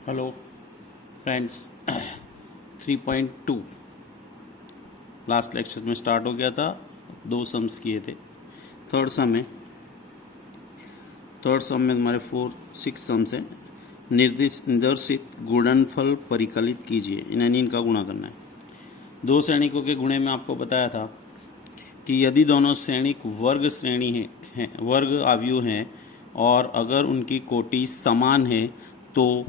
Hello friends 3.2 last lecture में start हो गया था। 2 सम्स किए थे। थर्ड सम में हमारे 6 सम्स हैं। निर्देशित गुणनफल परिकलित कीजिए, इनका गुणा करना है। 2 श्रेणिकों के गुणे में आपको बताया था कि यदि दोनों श्रेणिक वर्ग श्रेणी हैं वर्ग आव्यूह हैं और अगर उनकी कोटि समान है तो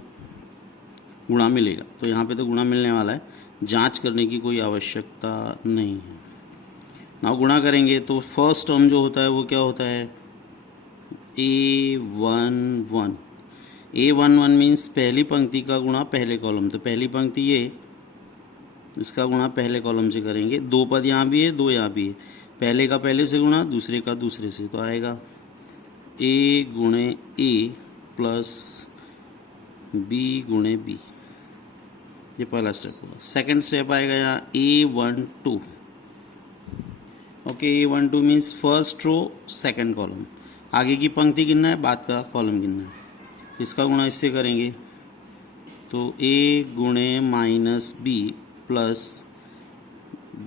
गुणा मिलेगा। तो यहाँ पे तो गुणा मिलने वाला है, जांच करने की कोई आवश्यकता नहीं है ना। गुणा करेंगे तो फर्स्ट टर्म जो होता है वो क्या होता है, A11। A11 मीन्स पहली पंक्ति का गुणा पहले कॉलम। तो पहली पंक्ति ये, इसका गुणा पहले कॉलम से करेंगे। 2 पद यहाँ भी है, 2 यहाँ भी है। पहले का पहले से गुणा, दूसरे का दूसरे से, तो आएगा A गुणे A प्लस B गुणे B। ये पहला स्टेप होगा। सेकंड स्टेप आएगा यहाँ A12। Okay, A12 means first row second column. आगे की पंक्ति गिनना है, बाद का कॉलम गिनना है। इसका गुणा इससे करेंगे तो A गुणे माइनस B प्लस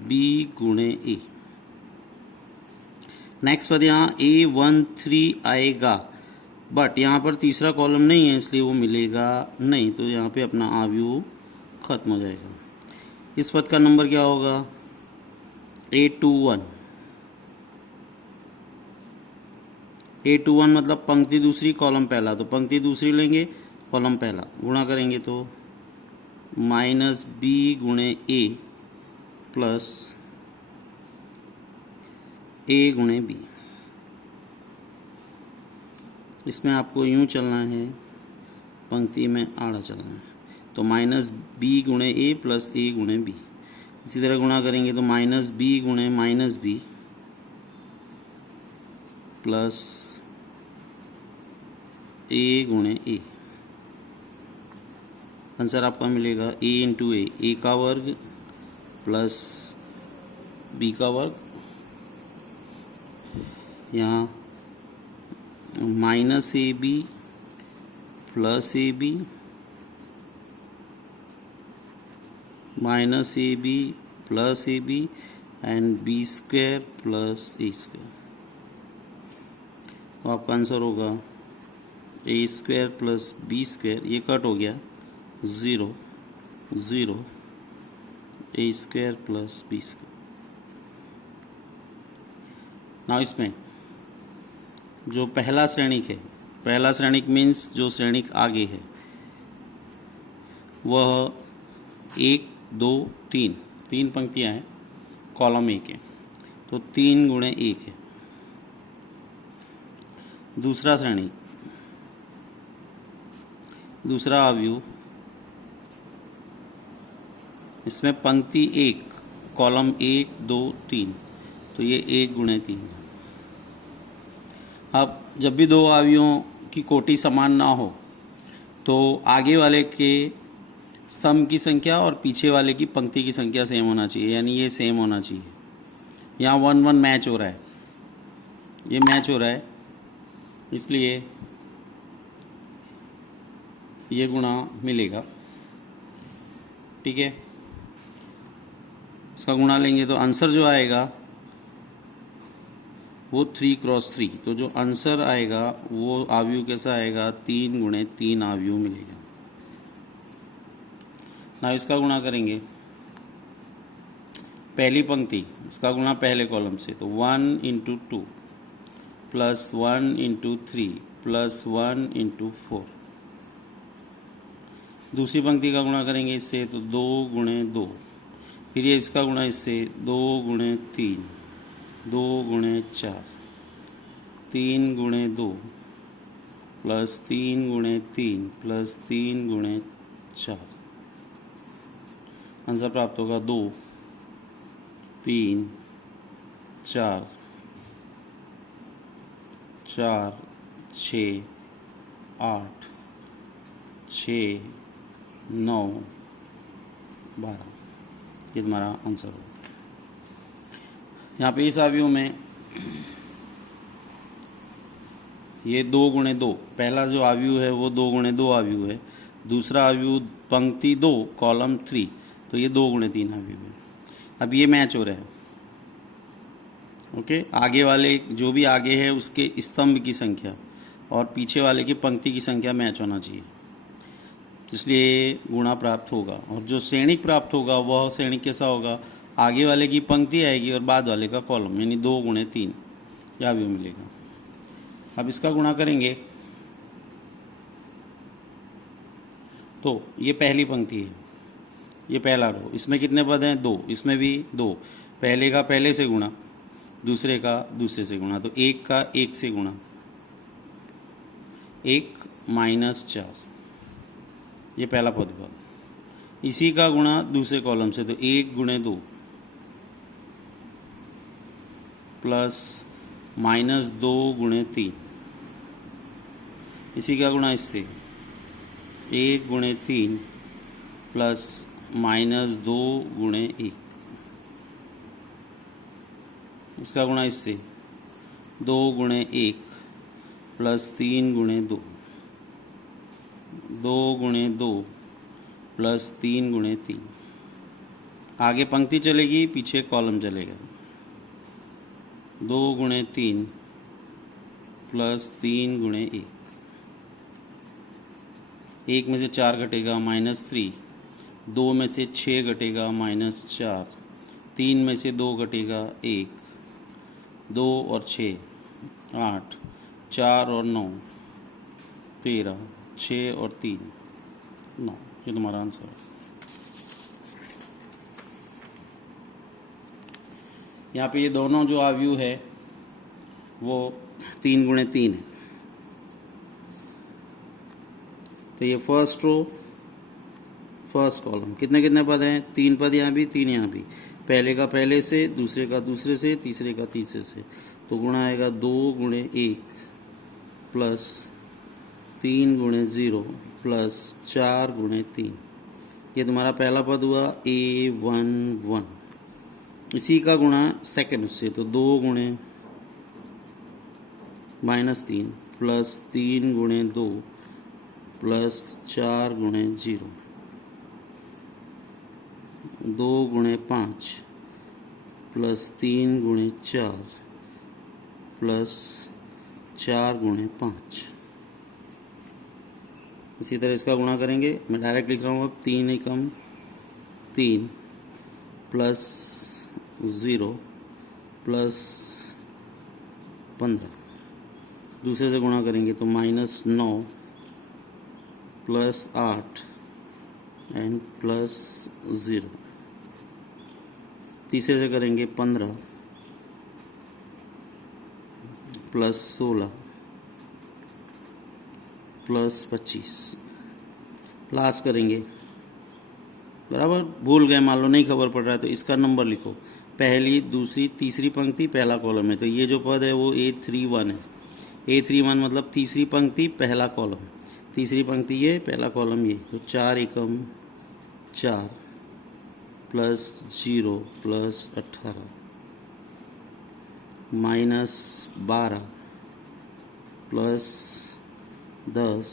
B गुणे A। नेक्स्ट पद यहाँ A13 आएगा, बट यहाँ पर तीसरा कॉलम नहीं है इसलिए वो मिलेगा नहीं। तो यहाँ पे अपना आव्यूह खत्म हो जाएगा। इस पद का नंबर क्या होगा, A21। A21 मतलब पंक्ति दूसरी कॉलम पहला। तो पंक्ति दूसरी लेंगे, कॉलम पहला, गुणा करेंगे तो माइनस B गुणे A प्लस A गुणे B। इसमें आपको यूं चलना है, पंक्ति में आड़ा चलना है। तो माइनस B गुणे A प्लस A गुणे B। इसी तरह गुणा करेंगे तो माइनस B गुणे माइनस B प्लस A गुणे A। आंसर आपका मिलेगा A इंटू A, A का वर्ग प्लस B का वर्ग। यहाँ minus AB plus AB minus AB plus AB and B square plus A square. तो आपका आंसर होगा A square plus B square. ये कट हो गया, 0 0 A square plus B square. ना इसमें जो पहला श्रेणिक है, पहला श्रेणिक मीन्स जो श्रेणिक आगे है, वह 1 2 3 3 पंक्तियां हैं, कॉलम 1 है, तो 3 गुणे 1 है। दूसरा श्रेणिक, दूसरा आव्यूह, इसमें पंक्ति 1 कॉलम 1 2 3, तो ये 1 गुणे 3। अब जब भी 2 आव्यूहों की कोटि समान ना हो तो आगे वाले के स्तंभ की संख्या और पीछे वाले की पंक्ति की संख्या सेम होना चाहिए, यानी ये सेम होना चाहिए। यहाँ 1 1 मैच हो रहा है, ये मैच हो रहा है, इसलिए ये गुणा मिलेगा। ठीक है, इसका गुणा लेंगे तो आंसर जो आएगा वो 3 क्रॉस 3। तो जो आंसर आएगा वो आव्यूह कैसा आएगा, 3 गुणे 3 आव्यूह मिलेगा ना। इसका गुणा करेंगे पहली पंक्ति, इसका गुणा पहले कॉलम से, तो 1 into 2 plus 1 into 3 plus 1 into 4। दूसरी पंक्ति का गुणा करेंगे इससे तो 2 गुणे 2। फिर ये इसका गुणा इससे 2 गुणे 3 2 गुणे 4 3 गुणे 2 प्लस 3 गुणे 3 प्लस 3 गुणे 4। आंसर प्राप्त होगा 2 3 4 4 6 8 6 9 12। ये तुम्हारा आंसर होगा। यहाँ पे इस आव्यूह में ये 2 गुणे 2, पहला जो आव्यूह है वो 2 गुणे 2 आव्यूह है, दूसरा अवयव पंक्ति 2 कॉलम 3, तो ये 2 गुणे 3 अवयव है। अब ये मैच हो रहा है। ओके, आगे वाले जो भी आगे है उसके स्तंभ की संख्या और पीछे वाले की पंक्ति की संख्या मैच होना चाहिए, इसलिए गुणा प्राप्त होगा। और जो श्रेणिक प्राप्त होगा वह श्रेणिक कैसा होगा, आगे वाले की पंक्ति आएगी और बाद वाले का कॉलम, यानी 2 गुणे 3 यह भी मिलेगा। अब इसका गुणा करेंगे तो ये पहली पंक्ति है, ये पहला रो, इसमें कितने पद हैं, 2, इसमें भी 2, पहले का पहले से गुणा, दूसरे का दूसरे से गुणा, तो 1 का 1 से गुणा, 1 माइनस 4, ये पहला पद हुआ। इसी का गुणा दूसरे कॉलम से, तो 1 गुणे 2 प्लस माइनस 2 गुणे 3, इसी का गुणा इससे 1 गुणे 3 प्लस माइनस 2 गुणे 1, इसका गुणा इससे 2 गुणे 1 प्लस 3 गुणे 2, 2 गुणे 2 प्लस 3 गुणे 3, आगे पंक्ति चलेगी पीछे कॉलम चलेगा, 2 गुणे 3 प्लस 3 गुणे 1, 1 में से 4 घटेगा -3, 2 में से 6 घटेगा -4, 3 में से 2 घटेगा 1, 2 और 6 8, 4 और 9 13, 6 और 3 9, ये तुम्हारा आंसर है। यहाँ पे ये दोनों जो अवयव है वो 3 गुणे 3 है, तो ये फर्स्ट रो फर्स्ट कॉलम, कितने कितने पद हैं, 3 पद यहाँ भी 3 यहाँ भी, पहले का पहले से, दूसरे का दूसरे से, तीसरे का तीसरे से, तो गुणा आएगा 2 गुणे 1 प्लस 3 गुणे 0 प्लस 4 गुणे 3, ये तुम्हारा पहला पद हुआ A11। इसी का गुणा सेकंड उससे, तो 2 गुणे -3 प्लस 3 गुणे 2 प्लस 4 गुणे 0, 2 गुणे 5 प्लस 3 गुणे 4 प्लस 4 गुणे 5। इसी तरह इसका गुणा करेंगे, मैं डायरेक्ट लिख रहा हूँ अब, 3 एकम 3 प्लस 0 प्लस 15, दूसरे से गुणा करेंगे तो -9 प्लस 8 एंड प्लस 0, तीसरे से करेंगे 15 प्लस 16 प्लस 25, लास्ट करेंगे, बराबर भूल गए मान लो नहीं खबर पड़ रहा है तो इसका नंबर लिखो, पहली दूसरी तीसरी पंक्ति पहला कॉलम है, तो ये जो पद है वो A31 है, A31 मतलब तीसरी पंक्ति पहला कॉलम, तीसरी पंक्ति ये पहला कॉलम ये, तो 4 एकम 4 plus 0 plus 18 -12 plus 10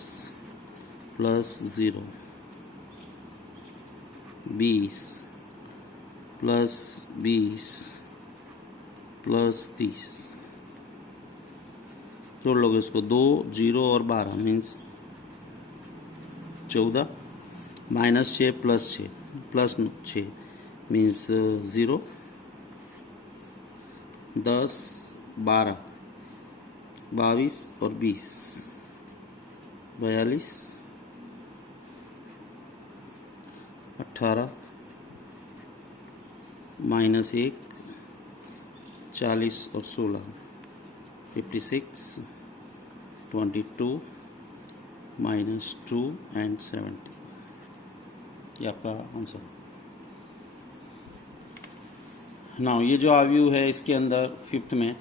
plus 0 20 plus 20 plus 30, जोड़ लोगे इसको, 2 0 और 12 मीन्स 14, -6 प्लस 6 प्लस 6 मीन्स 0, 10 12 22 और 20 42 18 -1 40 और 16 56 22 -2 एंड 70, ये आपका आंसर। नाउ ये जो अवयव है इसके अंदर फिफ्थ में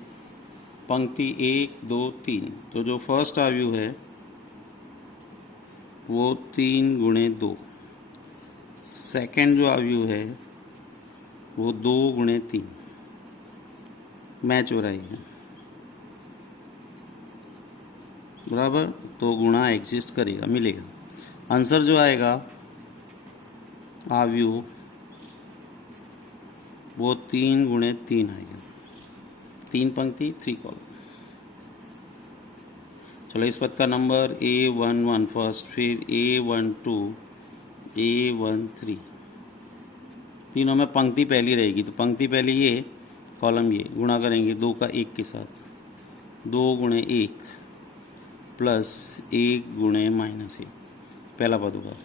पंक्ति 1 2 3, तो जो फर्स्ट अवयव है वो 3 गुणे 2, सेकेंड जो अवयव है वो 2 गुणे 3, मैच हो रहा है बराबर, तो गुणा एग्जिस्ट करेगा, मिलेगा। आंसर जो आएगा आव्यूह वो 3 गुणे 3 आएगा, 3 पंक्ति 3 कॉलम। चलो इस पद का नंबर A11 फर्स्ट, फिर A12, A13, तीनों में पंक्ति पहली रहेगी, तो पंक्ति पहली ये, कॉलम ये, गुणा करेंगे 2 का 1 के साथ, 2 गुणे 1 प्लस 1 गुणे -1, पहला पद होगा।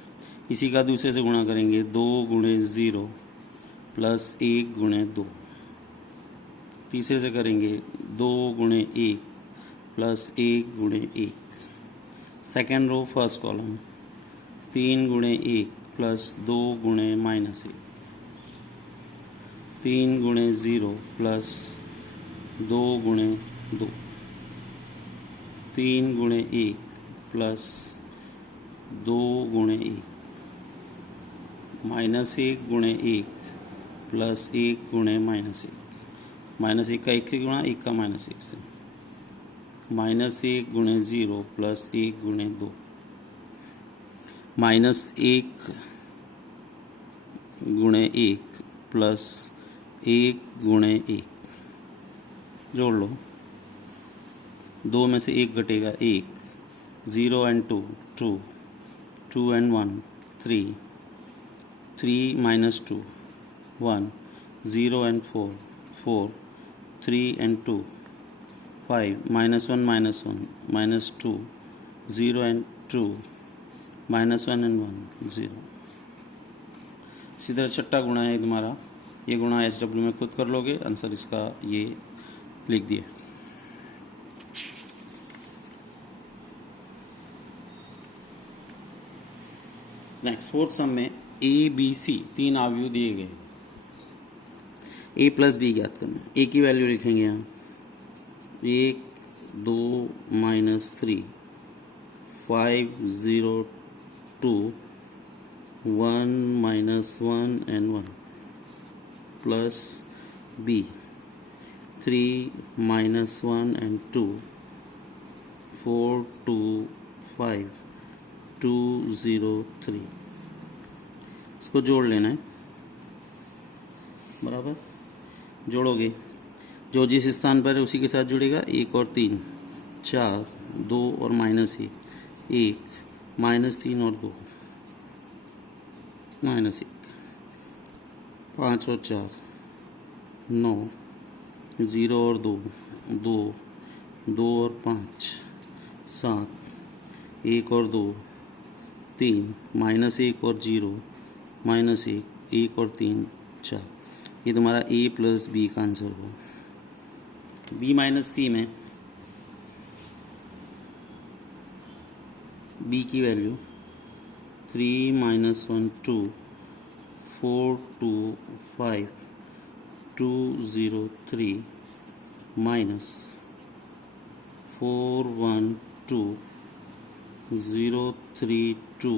इसी का दूसरे से गुणा करेंगे 2 गुणे 0 प्लस 1 गुणे 2, तीसरे से करेंगे 2 गुणे 1 प्लस 1 गुणे 1, सेकेंड रो फर्स्ट कॉलम 3 गुणे 1 प्लस 2 गुणे -1, 3 गुणे 0 प्लस 2 गुणे 2, 3 गुणे 1 प्लस 2 गुणे 1, -1 गुणे 1 प्लस 1 गुणे -1, -1 का 1 से गुणा, 1 का -1 से, -1 गुणे 0 प्लस 1 गुणे 2, -1 गुणे 1 प्लस 1 गुणे 1, जोड़ लो, 2 में से 1 घटेगा 1, 0 and 2 2, 2 and 1 3, 3 minus 2 1, 0 and 4 4, 3 and 2 5, -1 -2, 0 and 2, -1 and 1 0। इसी तरह छठा गुणा है तुम्हारा, ये गुणा SW में खुद कर लोगे, आंसर इसका ये लिख दिया। नेक्स्ट फोर्थ सम में ABC 3 अवयव दिए गए, A प्लस बी ज्ञात करना है। A की वैल्यू लिखेंगे यहाँ 1 2 -3 5 0 2 1 -1 and 1 प्लस B 3 -1 and 2 4 2 5 2 0 3, इसको जोड़ लेना है, बराबर जोड़ोगे, जो जिस स्थान पर है उसी के साथ जुड़ेगा, 1 और 3 4, 2 और -1 1, -3 और 2 -1, 5 और 4 9, 0 और 2 2, 2 और 5 7, 1 और 2 3, -1 और 0 -1, 1 और 3 4, ये तुम्हारा A प्लस बी का आंसर होगा। B माइनस C में B की वैल्यू 3 -1 2 4 2 5 2 0 3 minus 4 1 2 0 3 2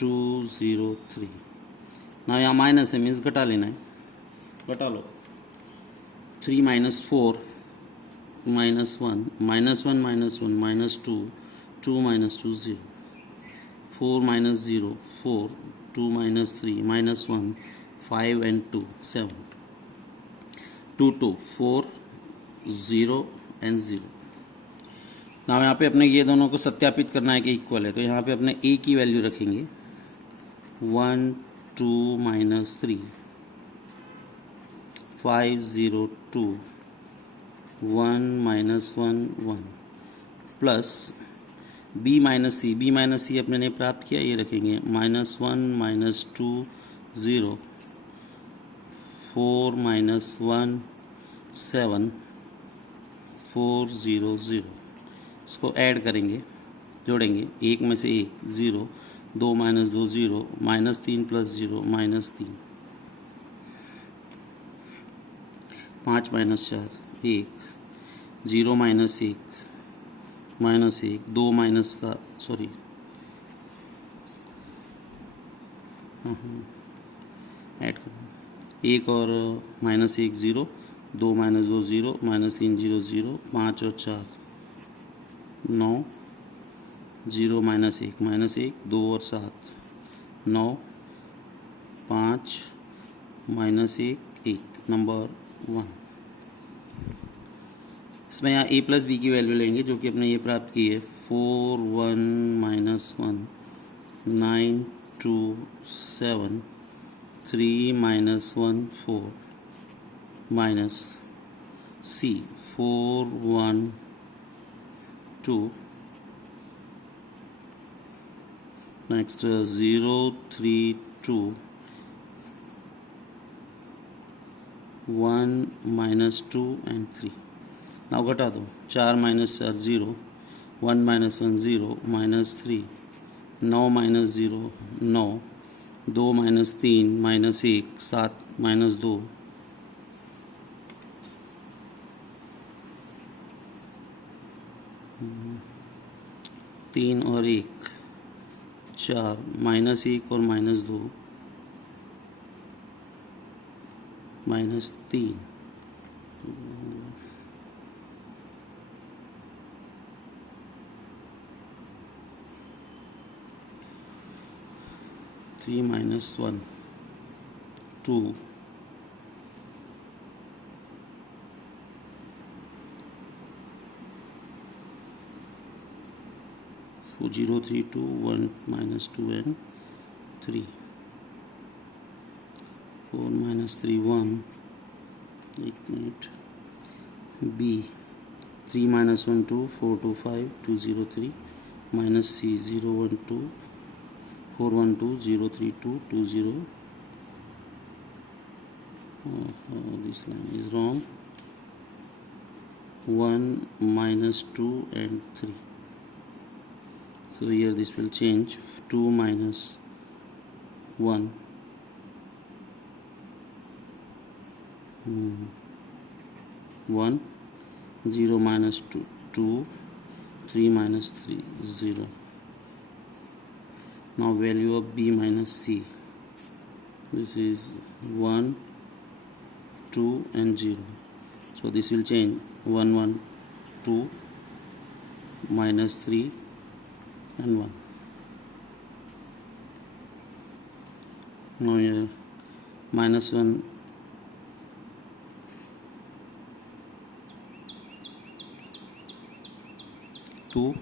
2 0 3। ना यहाँ माइनस है, मीन्स घटा लेना है, घटा लो। 3 - 4 -1 -1 -1 -2 2 -2 0 4 -0 4 2 -3 -1 5 and 2 7 2 2 4 0 and 0। ना यहाँ पे अपने ये दोनों को सत्यापित करना है कि इक्वल है, तो यहाँ पे अपने A की वैल्यू रखेंगे 1 2 -3 5 0 2 1 -1 1 प्लस B माइनस C अपने ने प्राप्त किया, ये रखेंगे -1 -2 0 4 -1 7 4 0 0। इसको ऐड करेंगे, जोड़ेंगे, 1 में से 1 0 2 -2 0 -3 + 0 -3 5 - 4 1 0 -1 -1 2 ऐड करो, 1 और -1 0 2 -2 0 -3 0 0 5 और 4 9 0 माइनस 1 2 और 7 9 5 माइनस 1 नंबर 1। इसमें यहाँ a प्लस बी की वैल्यू लेंगे जो कि अपने ये प्राप्त की है 4 1 minus 1 9 2 7 3 minus 1 4 minus c 4 1 2 next 0 3 2 1 minus 2 and 3। Now घटा दो 4 minus 4 0 1 minus 1 0 minus 3 9 minus 0 9 2 minus 3 minus 1 7 minus 2 3 और 1 4 माइनस 1 और minus 2 minus 3 3 minus 1 2 0 3 2 1 minus 2 and 3 4 minus 3 1 1 minute b 3 minus 1 2 4 2 5 2 0 3 minus c 0 1 2 4 1 2 0 3 2 2 0 this line is wrong 1 minus 2 and 3. So here this will change 2 minus 1 1 0 minus 2 2 3 minus 3 0. Now value of b minus c, this is 1 2 and 0. So this will change 1 1 2 minus 3 and 1. Now here minus 1 2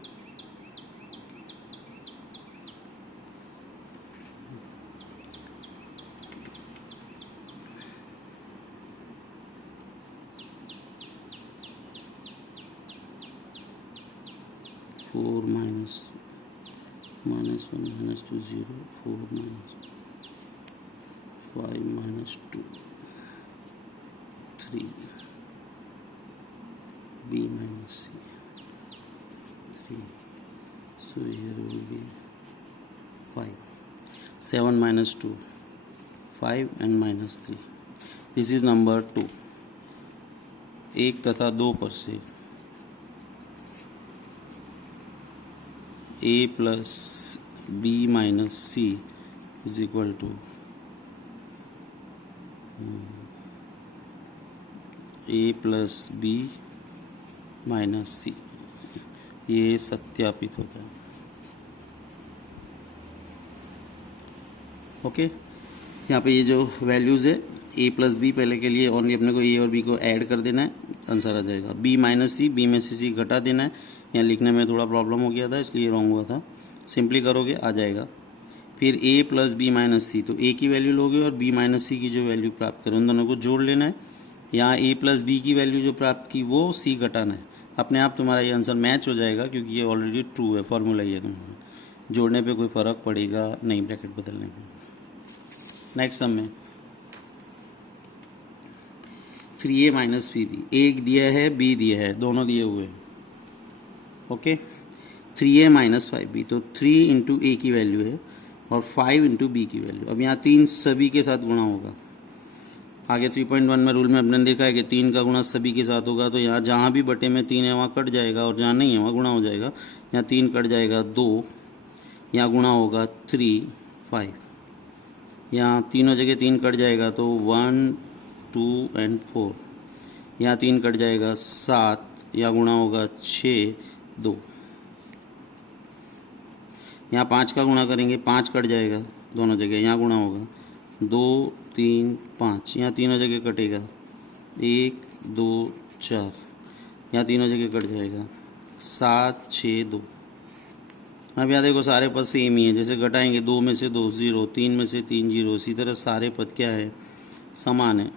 4 minus 1 minus 2 0 4 minus 5 minus 2 3 b minus c 3. So here will be 5 7 minus 2 5 and minus 3. This is number 2. 1 तथा 2 पर से a plus b minus c is equal to a plus b minus c. ये सत्यापित होता है। Okay यहाँ पे ये जो वैल्यूज़ है a प्लस बी पहले के लिए ओनली अपने को a और b को ऐड कर देना है, आंसर आ जाएगा। b माइनस सी, b में से c घटा देना है। यहाँ लिखने में थोड़ा प्रॉब्लम हो गया था इसलिए रॉन्ग हुआ था, सिंपली करोगे आ जाएगा। फिर a प्लस बी माइनस सी, तो a की वैल्यू लोगे और b माइनस सी की जो वैल्यू प्राप्त करो उन दोनों को जोड़ लेना है। यहाँ a प्लस बी की वैल्यू जो प्राप्त की वो c घटाना है, अपने आप तुम्हारा ये आंसर मैच हो जाएगा क्योंकि ये ऑलरेडी ट्रू है, फॉर्मूला ही है तुम्हारा। जोड़ने पे कोई फ़र्क पड़ेगा नहीं, ब्रैकेट बदलने पे। नेक्स्ट सम में 3a माइनस बी, एक दिया है b दिया है, दोनों दिए हुए हैं। ओके 3a माइनस 5b, तो 3 इंटू ए की वैल्यू है और 5 इंटू बी की वैल्यू। अब यहाँ 3 सभी के साथ गुणा होगा। आगे 3.1 में रूल में अपने देखा है कि 3 का गुणा सभी के साथ होगा, तो यहाँ जहाँ भी बटे में 3 है वहाँ कट जाएगा और जहाँ नहीं है वहाँ गुणा हो जाएगा। यहाँ 3 कट जाएगा 2, यहाँ गुणा होगा 3 5, यहाँ तीनों जगह 3 कट जाएगा तो 1 2 एंड 4, यहाँ 3 कट जाएगा 7, यहाँ गुणा होगा 6 2। यहाँ 5 का गुणा करेंगे, 5 कट जाएगा दोनों जगह, यहाँ गुणा होगा 2 3 5, यहाँ तीनों जगह कटेगा 1 2 4, यहाँ तीनों जगह कट जाएगा 7 6 2। अब यहाँ देखो सारे पद सेम ही है, जैसे घटाएंगे 2 में से 2 0, 3 में से 3 0, इसी तरह सारे पद क्या है, समान है,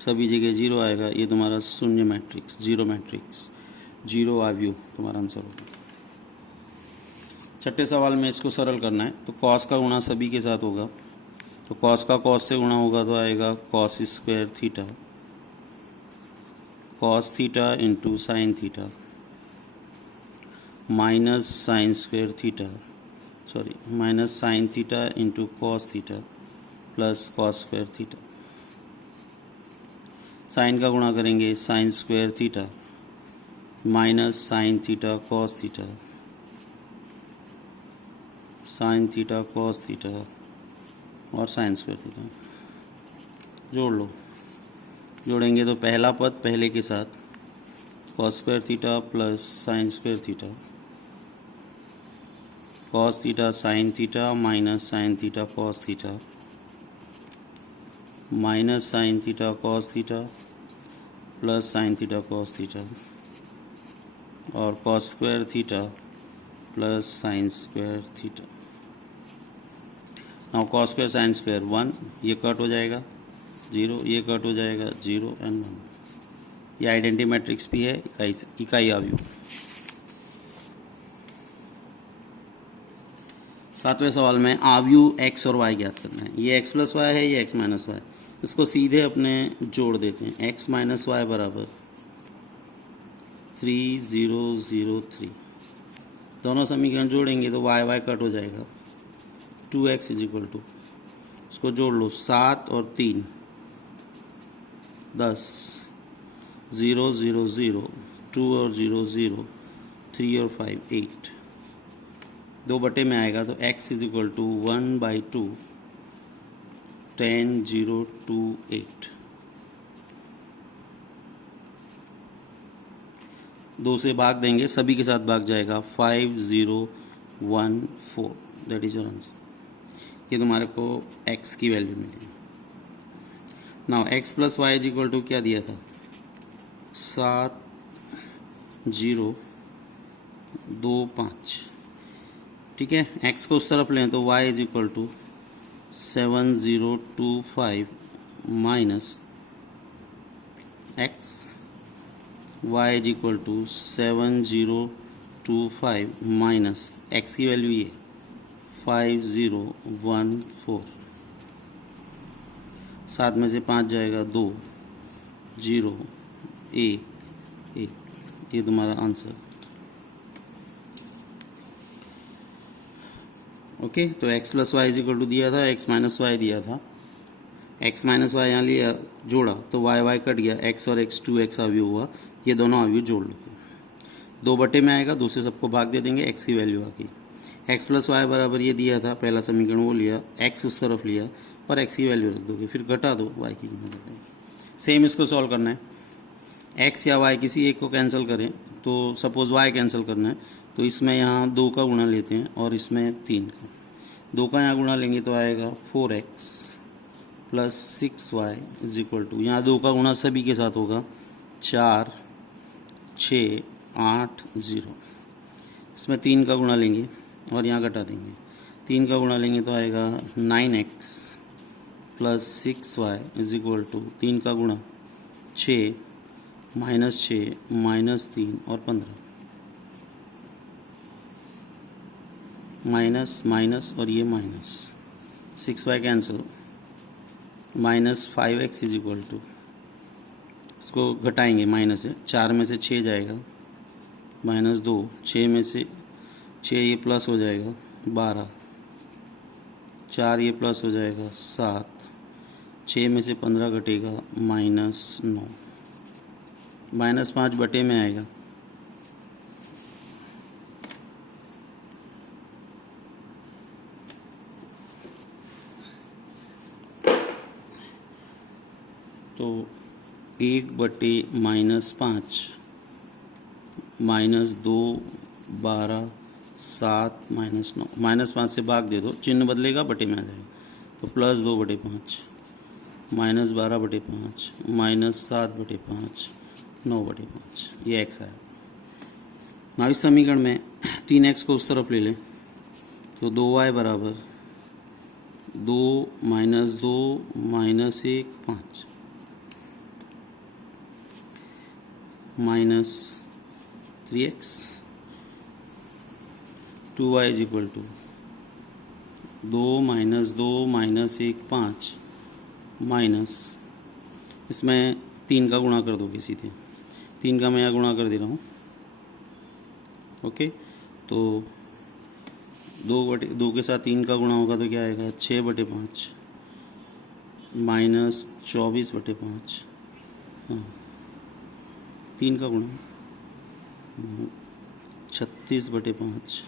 सभी जगह 0 आएगा। ये तुम्हारा शून्य मैट्रिक्स, जीरो मैट्रिक्स, जीरो आव्यूह तुम्हारा आंसर होगा। छठे सवाल में इसको सरल करना है, तो कॉस का गुणा सभी के साथ होगा, तो कॉस का कॉस से गुणा होगा तो आएगा cos square theta, cos theta into sine theta minus sine square theta, sorry minus sine theta into cos theta plus cos square theta. Sine का गुणा करेंगे sine square theta minus sine theta cos theta, sine theta cos theta और sine square theta जोड़ लो। जोड़ेंगे तो पहला पद पहले के साथ cos square theta plus sine square theta, cos theta sine theta minus sine theta cos theta, minus sine theta cos theta plus sine theta cos theta और cos square theta plus sine square theta. Now cos square sine square 1, ये cut हो जाएगा 0, ये cut हो जाएगा 0 and 1। ये identity matrix भी है, इकाई आव्यूह। सातवें सवाल में आव्यूह x और y ज्ञात करना है। ये x प्लस वाई है, ये x माइनस वाई, इसको सीधे अपने जोड़ देते हैं। x माइनस वाई बराबर 3 0 0 3, दोनों समीकरण जोड़ेंगे तो y y कट हो जाएगा, 2x इज इक्वल टू, इसको जोड़ लो 7 और 3 10, 0 0 0, 2 और 0 0, 3 और 5 8, 2 बटे में आएगा तो x इज इक्वल टू 1/2 10 0 2 8। 2 से भाग देंगे, सभी के साथ भाग जाएगा 5 0 1 4, दैट इज योर आंसर। ये तुम्हारे को x की वैल्यू मिली। Now x plus y is equal to क्या दिया था, 7 0 2 5, ठीक है। x को उस तरफ लें तो y is equal to 7 0 2 5 minus x, y is equal to 7 0 2 5 minus x की वैल्यू ये 5 0 1 4, 7 में से 5 जाएगा 2 0 1 1, ये तुम्हारा आंसर। ओके, तो x plus y is equal to दिया था, x माइनस वाई दिया था, x माइनस वाई यहाँ लिया जोड़ा तो y y कट गया, x और x 2x आव्यूह हुआ, ये दोनों आव्यूह जोड़ लो। 2 बटे में आएगा, 2 से सबको भाग दे देंगे, x की वैल्यू आ गई। x प्लस वाई बराबर ये दिया था पहला समीकरण, वो लिया, x उस तरफ लिया और x की वैल्यू रख दोगे, फिर घटा दो y की कीमत। सेम इसको सॉल्व करना है, x या y किसी एक को कैंसिल करें, तो सपोज़ y कैंसिल करना है तो इसमें यहाँ 2 का गुणा लेते हैं और इसमें 3 का, 2 का यहाँ गुणा लेंगे तो आएगा 4x plus 6y is equal to, यहाँ 2 का गुणा सभी के साथ होगा 4 6 8 0, इसमें 3 का गुणा लेंगे और यहाँ घटा देंगे, 3 का गुणा लेंगे तो आएगा 9x plus 6y is equal to, 3 का गुणा 6 माइनस 6 माइनस 3 और 15, माइनस माइनस और ये minus, 6y cancel, minus 5x is equal to, इसको घटाएंगे माइनस है, 4 में से 6 जाएगा माइनस 2, 6 में से 6 ये प्लस हो जाएगा 12, 4 ये प्लस हो जाएगा 7, 6 में से 15 घटेगा माइनस 9, माइनस 5 बटे में आएगा, तो 1 बटे माइनस 5 माइनस 2 12 7 माइनस 9, -5 से भाग दे दो, चिन्ह बदलेगा, बटे में आ जाएगा, तो +2/5, -12/5, -7/5, 9/5, ये एक्स आया। ना इस समीकरण में 3x को उस तरफ ले लें तो 2y बराबर 2 -2 -1 5 minus 3x, 2y is equal to 2 -2 -1 5 minus, इसमें 3 का गुणा कर दोगे सीधे, 3 का मैं यहाँ गुणा कर दे रहा हूँ। ओके, तो 2 के साथ 3 का गुणा होगा तो क्या आएगा, 6/5 माइनस 24/5, हाँ 3 का गुणा 36/5,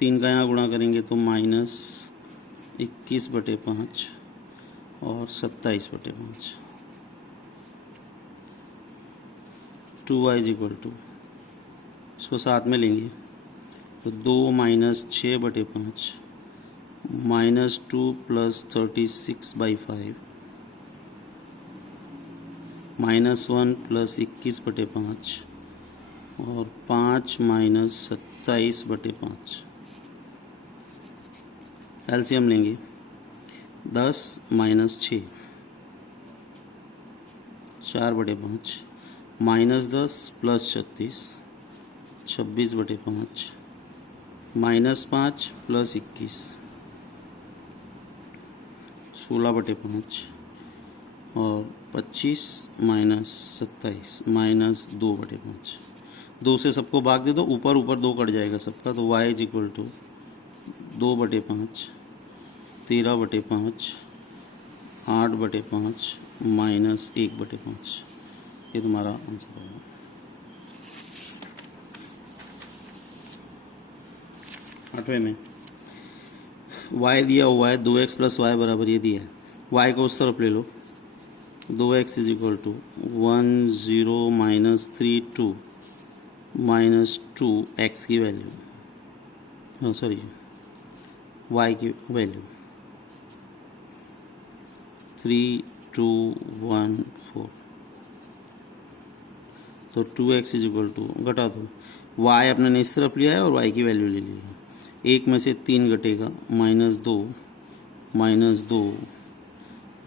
3 का यहाँ गुणा करेंगे तो -21/5 और 27/5। 2y इज इक्वल टू, इसको साथ में लेंगे तो 2 - 6/5 -2 + 36/5 -1 + 21/5 और 5 - 27/5। एलसीएम लेंगे, 10 - 6 4/5 -10 + 36 26/5 -5 + 21 16/5 और 25 - 27 -2/5। 2 से सबको भाग दे दो, ऊपर 2 कट जाएगा सबका, तो y इज इक्वल टू 2/5 13/5 8/5 -1/5। ये तुम्हारा आंसर होगा। आठवें में y दिया हुआ है 2x + y बराबर ये दिया है, y को उस तरफ ले लो, 2x is equal to 1 0 -3 2 -2 x की वैल्यू, सॉरी y की वैल्यू 3 2 1 4, तो 2x इज इक्वल टू, घटा दो, y अपने ने इस तरफ लिया है और y की वैल्यू ले ली है, 1 में से 3 घटेगा, -2 -2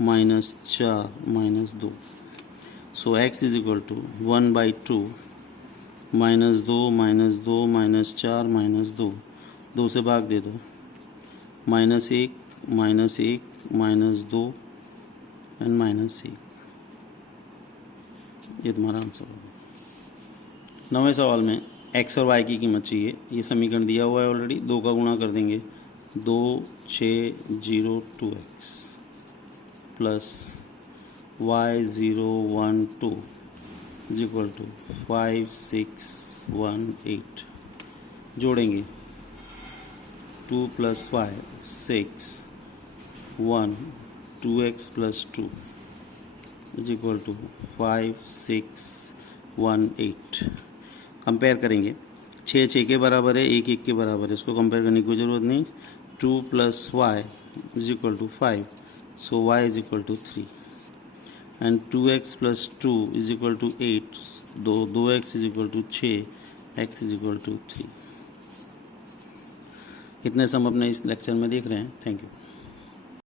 -4 -2, so x is equal to 1/2 -2 -2 -4 -2, 2 से भाग दे दो, -1 -1 -2 एंड -1। ये तुम्हारा आंसर होगा। 9वें सवाल में x और y की कीमत चाहिए। ये समीकरण दिया हुआ है ऑलरेडी, 2 का गुणा कर देंगे, 2 6 0 2x plus y 0 1 2 is equal to 5 6 1 8, जोड़ेंगे 2 + y 6 1 2x + 2 is equal to 5 6 1 8। Compare करेंगे, 6 6 के बराबर है, 1 1 के बराबर है, इसको कंपेयर करने की कोई ज़रूरत नहीं। 2 + y is equal to 5, so y is equal to 3 and 2x + 2 is equal to 8, 2x is equal to 6, x is equal to 3। इतने सम अपने इस लेक्चर में देख रहे हैं। Thank you.